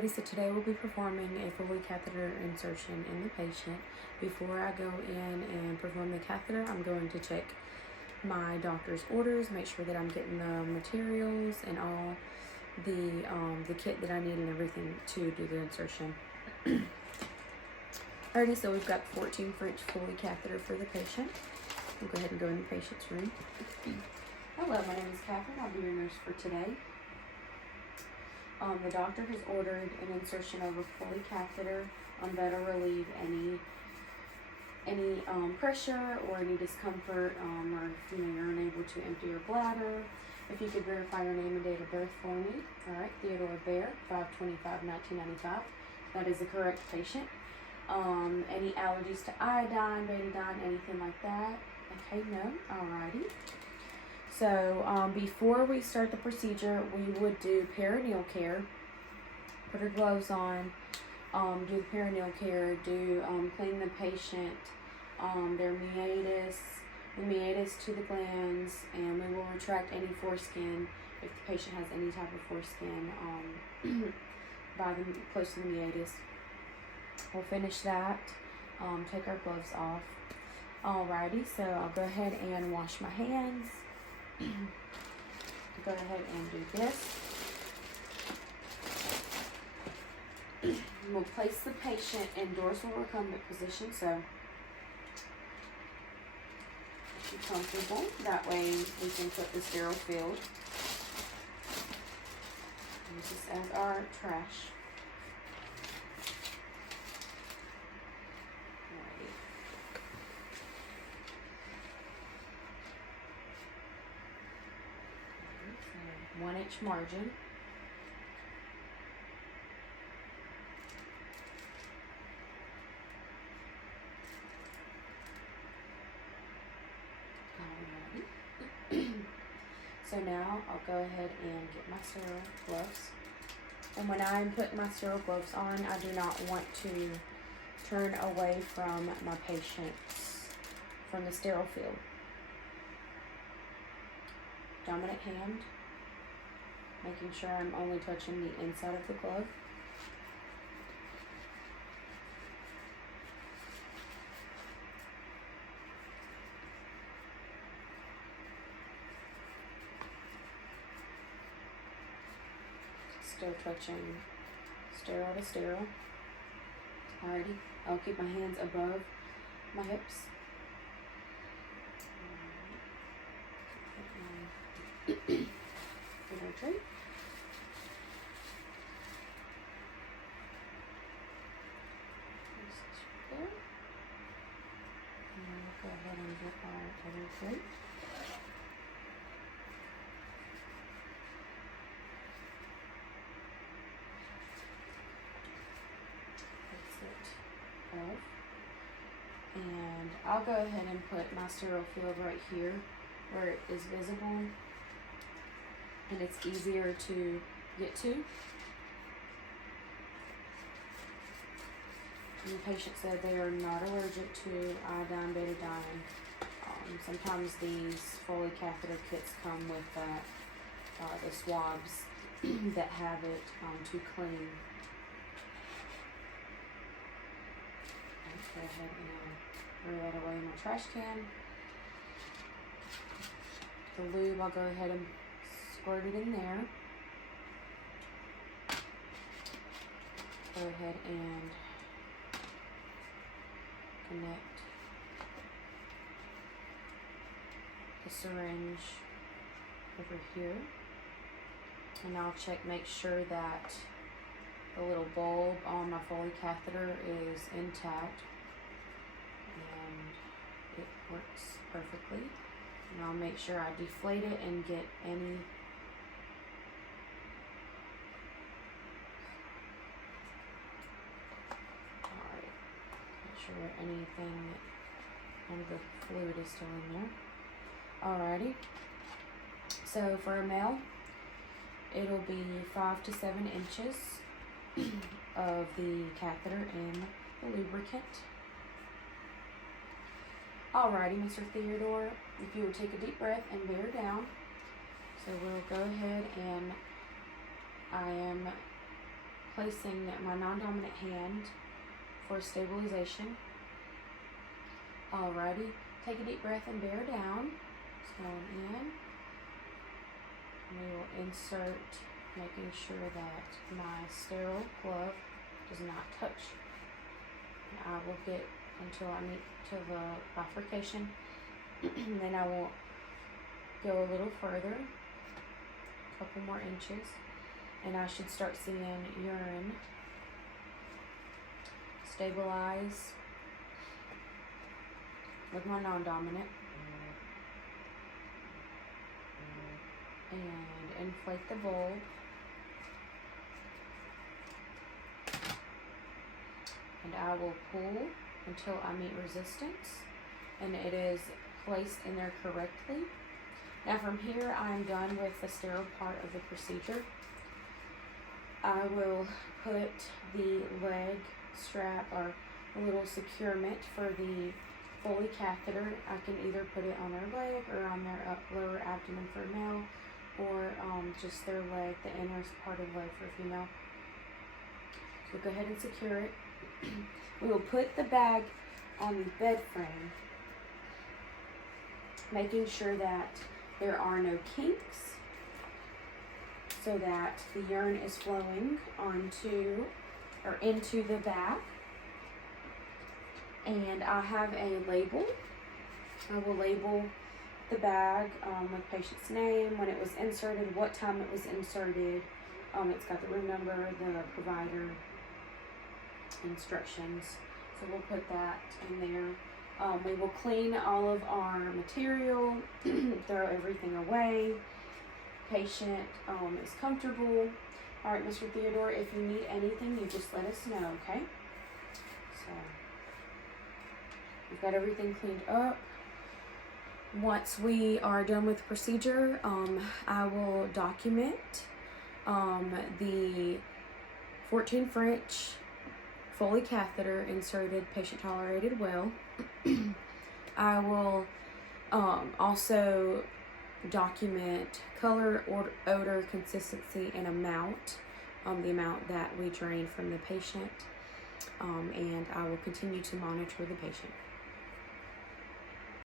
Alrighty, so today we'll be performing a Foley catheter insertion in the patient. Before I go in and perform the catheter, I'm going to check my doctor's orders, make sure that I'm getting the materials and all the kit that I need and everything to do the insertion. Alrighty, so we've got 14 French Foley catheter for the patient. We'll go ahead and go in the patient's room. Hello, my name is Catherine. I'll be your nurse for today. The doctor has ordered an insertion of a Foley catheter that'll relieve any pressure or any discomfort, or if you're unable to empty your bladder. If you could verify your name and date of birth for me. All right, Theodore Bear, 5/25/1995. That is the correct patient. Any allergies to iodine, betadine, anything like that? Okay, no. Alrighty. So before we start the procedure, we would do perineal care. Put her gloves on, do the perineal care, clean the patient, their meatus, the meatus to the glands, and we will retract any foreskin if the patient has any type of foreskin close to the meatus. We'll finish that, take our gloves off. Alrighty, so I'll go ahead and wash my hands. Go ahead and do this. We'll place the patient in dorsal recumbent position, so be comfortable. That way we can put the sterile field. Use this as our trash. So 1 inch margin. So now I'll go ahead and get my sterile gloves. And when I'm putting my sterile gloves on, I do not want to turn away from my patients from the sterile field. Dominant hand, making sure I'm only touching the inside of the glove. Still touching sterile to sterile. Alrighty, I'll keep my hands above my hips. Put our tray. There. And we'll go ahead and get our other tray. And I'll go ahead and put my sterile field right here where it is visible and it's easier to get to. And the patient said they are not allergic to iodine, betadine. Sometimes these Foley catheter kits come with the swabs that have it to clean. Go ahead and throw that away in my trash can. The lube, I'll go ahead and squirt it in there. Go ahead and connect the syringe over here. And I'll make sure that the little bulb on my Foley catheter is intact. It works perfectly. And I'll make sure I deflate it and get any make sure anything of the fluid is still in there. Alrighty. So for a male, it'll be 5 to 7 inches of the catheter and the lubricant. Alrighty, Mr. Theodore, if you would take a deep breath and bear down. So we'll go ahead and I am placing my non-dominant hand for stabilization. Alrighty, take a deep breath and bear down. It's going in. We will insert, making sure that my sterile glove does not touch. And I will get until I meet to the bifurcation. Then I will go a little further, a couple more inches, and I should start seeing urine stabilize with my non-dominant and inflate the bulb. And I will pull until I meet resistance and it is placed in there correctly. Now from here I am done with the sterile part of the procedure. I will put the leg strap or a little securement for the Foley catheter. I can either put it on their leg or on their lower abdomen for male, or just their leg, the inner part of the leg for female. So go ahead and secure it. We will put the bag on the bed frame, making sure that there are no kinks, so that the urine is flowing onto or into the bag. And I have a label. I will label the bag with patient's name, when it was inserted, what time it was inserted. It's got the room number, the provider, instructions. So we'll put that in there. We will clean all of our material, throw everything away. Patient is comfortable. All right, Mr. Theodore, if you need anything, you just let us know, okay? So we've got everything cleaned up. Once we are done with the procedure, I will document the 14 French Foley catheter inserted, patient tolerated well. I will also document color, odor, consistency, and amount, the amount that we drain from the patient, and I will continue to monitor the patient.